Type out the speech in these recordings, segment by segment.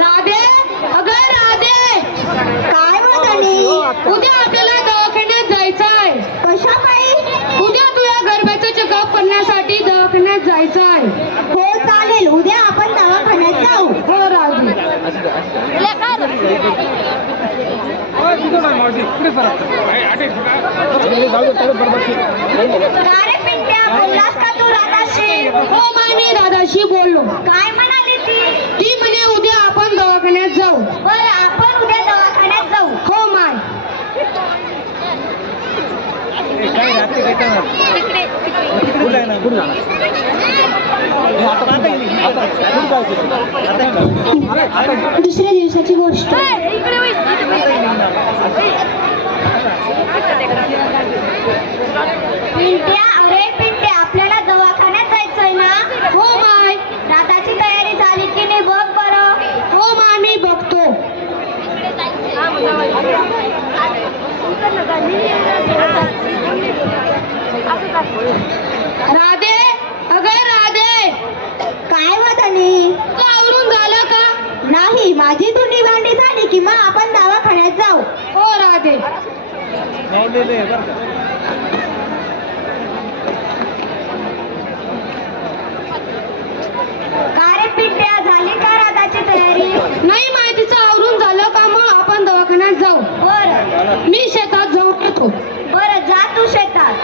राधे अगं राधे. काय हो वाटणी उद्या आपल्याला दवाखान्यात जायचं आहे कशा पायी उद्या तुला गर्भाचं चेकअप करण्यासाठी दवाखान्यात जायचं आहे हो चालेल. उद्या आपण दवाखान्यात जाऊ. हो राधे. का तू राधाशी? हो दादाशी बोललो. काय म्हणाली ती? ती म्हणे उद्या आपण दवाखान्यात जाऊ. बरं आपण उद्या दवाखान्यात जाऊ. हो माय. दुसऱ्या दिवसाची गोष्ट पिंट्या अरे पिंट्या आपल्याला दवाखान्यात जायचंय ना हो माय दादाची तयारी झाली की नाही बघ बरं हो मामी बघतो राधे अगं राधे काय वदनी तू आवरून झालं का नाही माझी धुनी भांडी झाली की मग आपण दवाखान्यात जाऊ. हो राधे का रे पिंट्या झाली का राधाची तयारी? नाही माहितीचं आवरून झालं का मग आपण दवाखान्यात जाऊ. बर. मी शेतात जाऊन येतो. बर जा तू शेतात.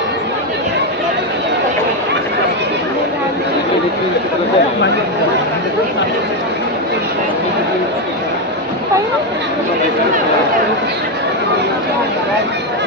का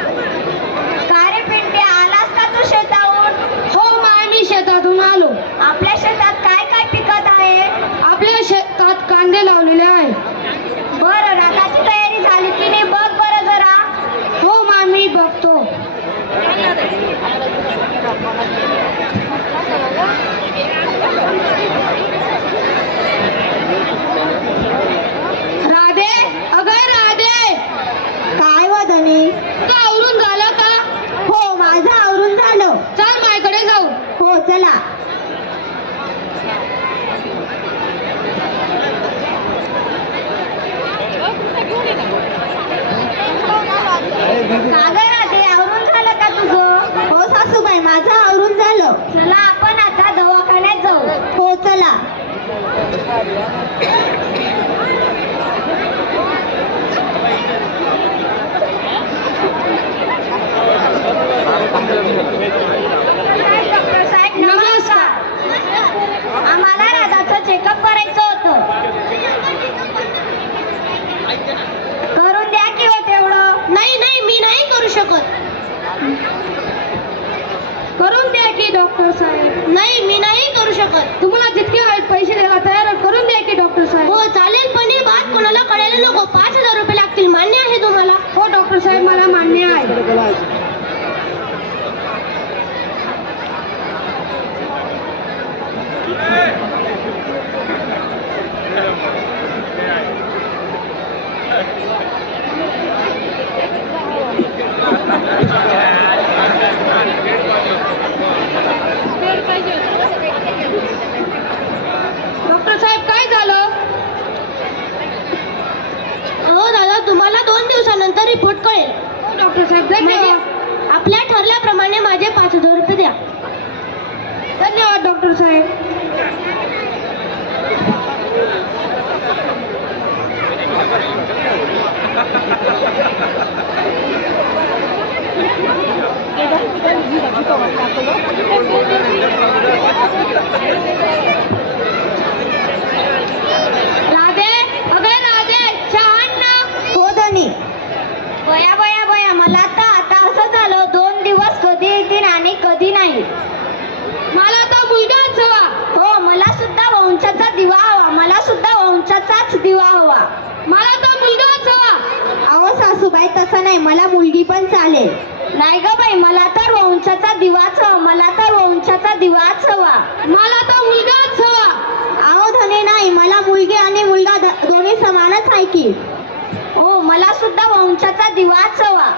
धन्यवाद डॉक्टर साहेब राधे अगं राधे चहा आण ना हो धनी बया बया बया मला तर आता असं झालं दोन दिवस कधी येतील आणि कधी नाही मला आता मुलगाच हवा हो मला सुद्धा वंशाचा दिवा हवा मला सुद्धा वंशाचाच दिवा हवा मला तर मुलगाच हवा अहो सासूबाई तसं नाही मला मुलगी पण चालेल. नाही ग बाई मला तर वंशाचा दिवाच हवा मला तर वंशाचा दिवाच हवा. मला तर मुलगाच हवा. अहो धने नाही मला मुलगी आणि मुलगा दोन्ही समानच आहे की. हो मला सुद्धा वंशाचा दिवाच हवा.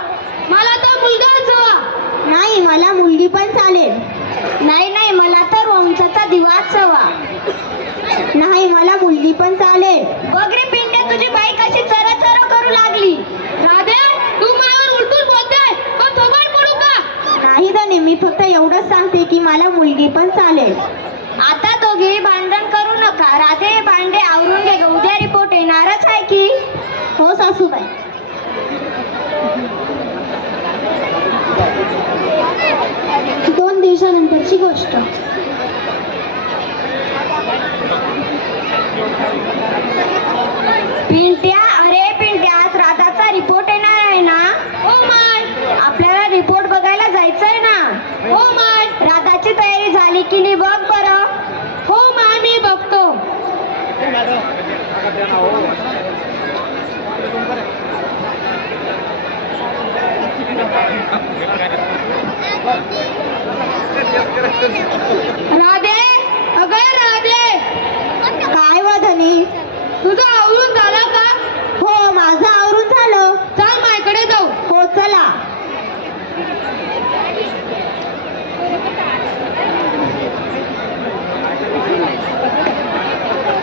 मला तर मुलगाच हवा. नाही मला मुलगी पण चालेल. नाही नाही मला तर वंशाचा दिवाच हवा. नाही मला मुलगी पण चालेल. बघ रे पिंड्या तुझी बाई कशी तुम्हाला मुलगी पण चालेल. आता दोघे भांडण करू नका. राधे भांडे आवरून घे. उद्या रिपोर्ट येणारच आहे की? हो सासूबाई. दोन दिवसानंतरची गोष्ट. राधे अगं राधे. काय वधनी तुझं आवरून झालं का? हो माझं आवरून झालं. चल माझ्याकडे जाऊ. हो चला.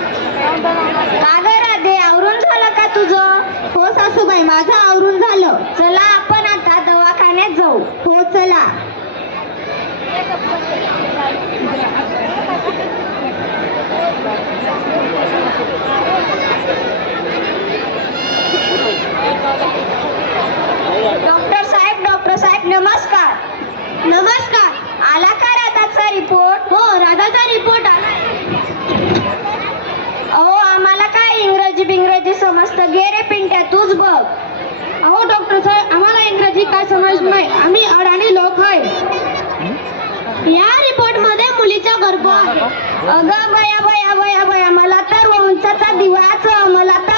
का ग राधे? आवरून झालं का तुझं? हो सासूबाई माझं आवरून डॉक्टर साहेब डॉक्टर साहेब नमस्कार. नमस्कार. आला का राधाचा रिपोर्ट हो राधाचा रिपोर्ट आला. अहो आम्हाला काय इंग्रजी बिंग्रजी समजतं? गेरे पिंट्या तूच बघ. अहो डॉक्टर साहेब आम्हाला इंग्रजी काय समज नाही? आम्ही अडाणी लोक आहे. या रिपोर्टमध्ये मुलीचा गर्भ आहे. अगं बया बया बया बया मला तर वंशाचा दिवाच मला तर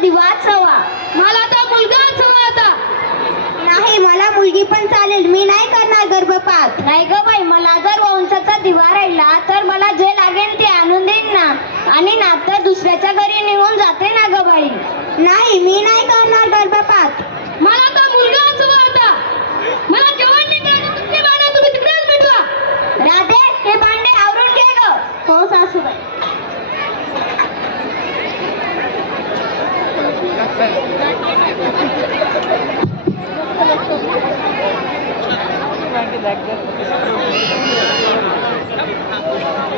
दिवाच हवा मला तर मुलगाच हवा होता नाही मला मुलगी पण चालेल. मी नाही करणार गर्भपात. नाही ग बाई मला जर वंशाचा दिवा राहिला तर मला जे लागेल ते आणून देईन ना. आणि नातर दुसऱ्याच्या घरी निघून जाते ना ग बाई. नाही मी नाही करणार गर्भपात. मला तो मुलगाच हवा होता मला जेव्हा Thank you.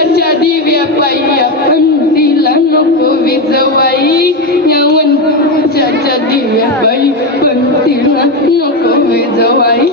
नको विजवाई या पण तिला नको विजवाई.